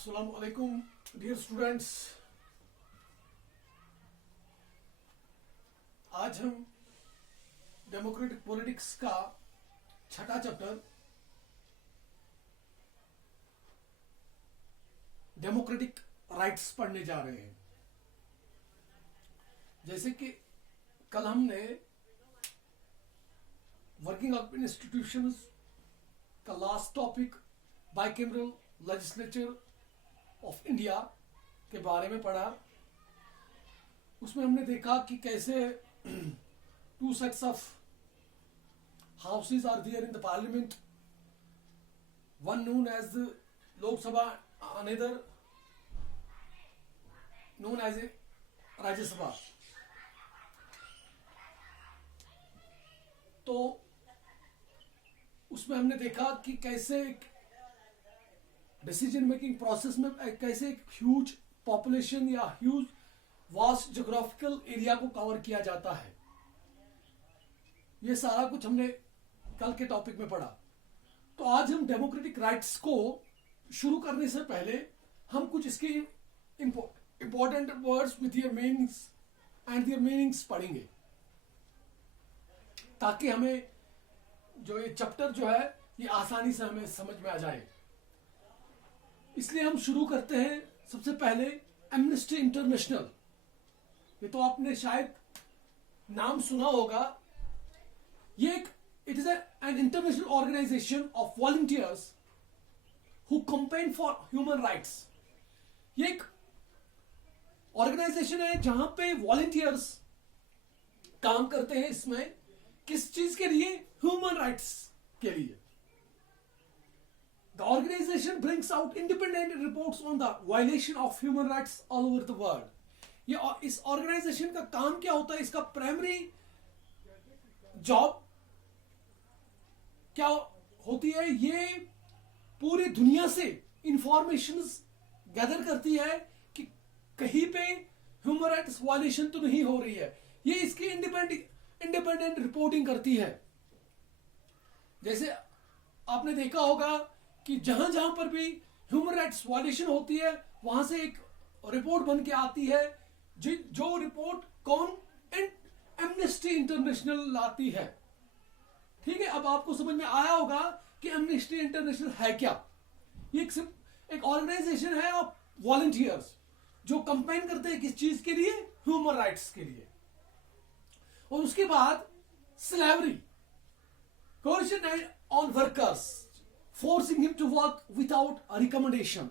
अस्सलाम वालेकुम dear students. आज हम डेमोक्रेटिक पॉलिटिक्स का छठा चैप्टर डेमोक्रेटिक राइट्स पढ़ने जा रहे हैं। जैसे कि कल हमने वर्किंग ऑफ इंस्टीट्यूशंस का last topic bicameral legislature of India के बारे में पढ़ा। उसमें हमने देखा कि कैसे two sets of houses are there in the parliament, one known as the Lok Sabha, another known as a Rajya Sabha. तो उसमें हमने देखा कि कैसे डिसीजन मेकिंग प्रोसेस में कैसे एक ह्यूज पॉपुलेशन या ह्यूज वास्ट ज्योग्राफिकल एरिया को कवर किया जाता है। ये सारा कुछ हमने कल के टॉपिक में पढ़ा। तो आज हम डेमोक्रेटिक राइट्स को शुरू करने से पहले हम कुछ इसके important words with their meanings and there meanings पढ़ेंगे, ताकि हमें जो ये चैप्टर जो है ये आसानी से हमें समझ में आ जाए। इसलिए हम शुरू करते हैं सबसे पहले एमनेस्टी इंटरनेशनल। ये तो आपने शायद नाम सुना होगा। ये एक it is an international organization of volunteers who campaign for human rights. ये एक ऑर्गेनाइजेशन है जहां पे वॉलंटियर्स काम करते हैं। इसमें किस चीज के लिए? ह्यूमन राइट्स के लिए। The organization brings out independent reports on the violation of human rights all over the world. ये इस ऑर्गेनाइजेशन का काम क्या होता है? इसका प्राइमरी जॉब क्या होती है? ये पूरी दुनिया से इंफॉर्मेशंस गैदर करती है कि कहीं पे ह्यूमन राइट्स वायलेशन तो नहीं हो रही है। ये इसकी इंडिपेंडेंट रिपोर्टिंग करती है। जैसे आपने देखा होगा कि जहां जहां पर भी ह्यूमन राइट्स वायलेशन होती है वहां से एक रिपोर्ट बन के आती है, जो रिपोर्ट कौन? एमनेस्टी इंटरनेशनल लाती है। ठीक है, अब आपको समझ में आया होगा कि एमनेस्टी इंटरनेशनल है क्या। ये एक ऑर्गेनाइजेशन है ऑफ वॉलंटियर्स जो कंपेन करते हैं किस चीज के लिए? ह्यूमन राइट्स के लिए। और उसके बाद slavery, coercion on workers, forcing him to work without a recommendation।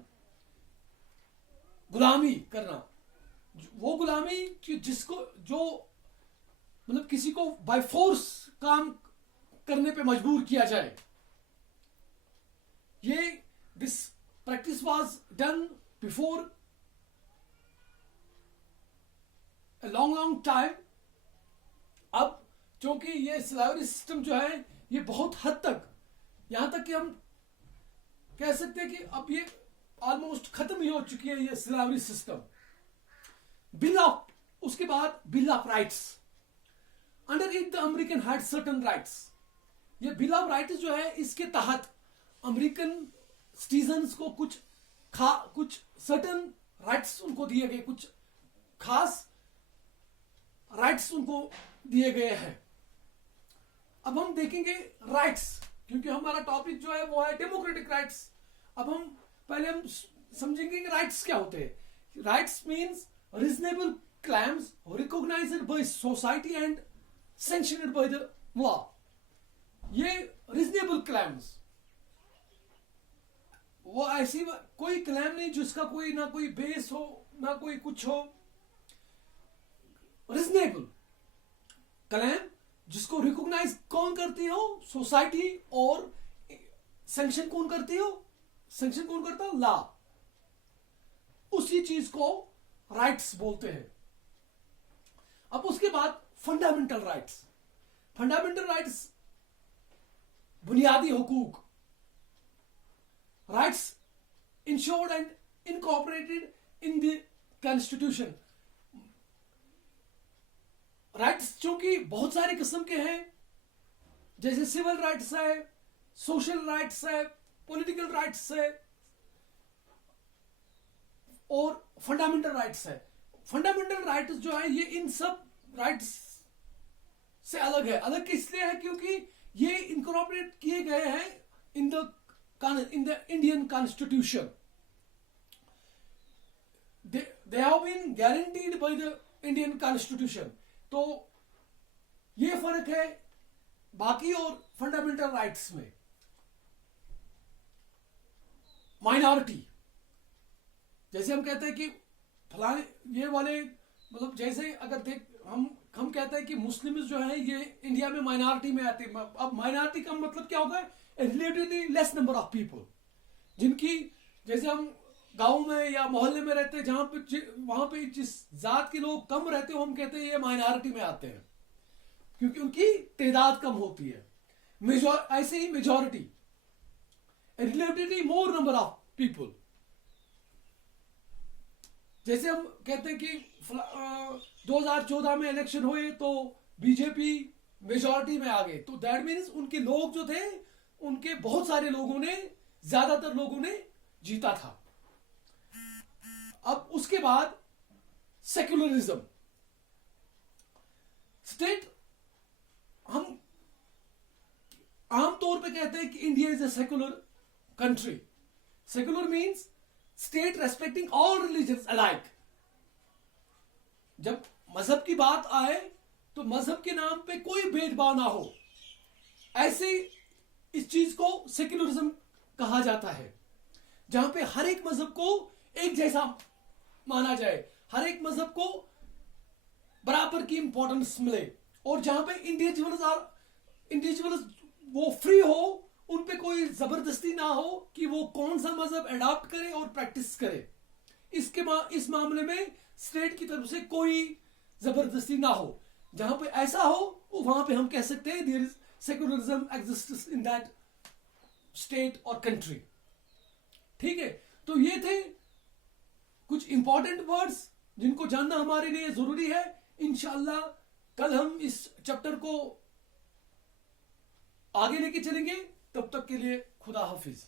गुलामी करना, वो गुलामी कि जिसको जो मतलब किसी को बाय फोर्स काम करने पे मजबूर किया जाए। ये this practice was done before a long time. अब क्योंकि ये स्लेवरी सिस्टम जो है ये बहुत हद तक, यहां तक कि हम कह सकते हैं कि अब ये ऑलमोस्ट खत्म ही हो चुकी है ये स्लेवरी सिस्टम। बिल ऑफ, उसके बाद bill of rights. Under it the American had certain rights. ये बिल ऑफ राइट्स जो है इसके तहत अमेरिकन सिटीजन्स को कुछ सर्टेन राइट्स उनको दिए गए, कुछ खास राइट्स उनको दिए गए हैं। अब हम देखेंगे राइट्स, क्योंकि हमारा टॉपिक जो है वो है डेमोक्रेटिक राइट्स। अब हम समझेंगे कि राइट्स क्या होते हैं। Rights means reasonable claims recognized by society and sanctioned by the law. ये रीजनेबल क्लेम्स, वो ऐसी कोई क्लेम नहीं जिसका कोई ना कोई बेस हो ना कोई कुछ हो। रीजनेबल क्लेम जिसको रिकॉग्नाइज कौन करती हो? सोसाइटी। और सैंक्शन कौन करती हो? सैंक्शन कौन करता हो? लॉ। उसी चीज को राइट्स बोलते हैं। अब उसके बाद फंडामेंटल राइट्स। फंडामेंटल राइट्स बुनियादी हुकूक, rights ensured and incorporated in the constitution. Rights चूंकि बहुत सारे किस्म के हैं, जैसे सिविल राइट्स है, सोशल राइट्स है, पॉलिटिकल राइट्स है, और फंडामेंटल राइट्स है। फंडामेंटल राइट्स जो है ये इन सब राइट्स से अलग है। अलग इसलिए है क्योंकि ये इनकॉर्पोरेट किए गए हैं in the Indian constitution. they have been guaranteed by the Indian Constitution। तो ये फर्क है बाकी और फंडामेंटल राइट्स में। माइनॉरिटी, जैसे हम कहते हैं कि फलाने ये वाले, मतलब जैसे अगर देख हम कहते हैं कि मुस्लिम्स जो है ये इंडिया में माइनॉरिटी में आते हैं। अब माइनॉरिटी का मतलब क्या होगा? Relatively less number of people, जिनकी, जैसे हम गांव में या मोहल्ले में रहते हैं जहां पे वहां पे जिस जात के लोग कम रहते हो हम कहते हैं ये माइनॉरिटी में आते हैं, क्योंकि उनकी तादाद कम होती है। ऐसे ही majority, relatively more number of people. जैसे हम कहते हैं कि 2014 में इलेक्शन हुए तो बीजेपी मेजॉरिटी में आ गए, तो दैट मीन्स उनके लोग जो थे, उनके बहुत सारे लोगों ने, ज्यादातर लोगों ने जीता था। अब उसके बाद सेक्युलरिज्म। स्टेट, हम आमतौर पे कहते हैं कि India is a secular country. Secular means state respecting all religions alike. जब मजहब की बात आए तो मजहब के नाम पे कोई भेदभाव ना हो, ऐसे इस चीज को सेक्युलरिज्म कहा जाता है, जहां पे हर एक मजहब को एक जैसा माना जाए, हर एक मजहब को बराबर की इंपॉर्टेंस मिले, और जहां पे इंडिविजुअल्स वो फ्री हो, उन पे कोई जबरदस्ती ना हो कि वो कौन सा मजहब अडॉप्ट करे और प्रैक्टिस करे। इस मामले में स्टेट की तरफ से कोई जबरदस्ती ना हो। जहां पे ऐसा हो वहां पे हम कह सकते हैं there is secularism exists in that state और कंट्री। ठीक है, तो ये थे कुछ इंपॉर्टेंट वर्ड्स जिनको जानना हमारे लिए जरूरी है। इंशाल्लाह कल हम इस चैप्टर को आगे लेके चलेंगे। तब तक के लिए खुदा हाफिज।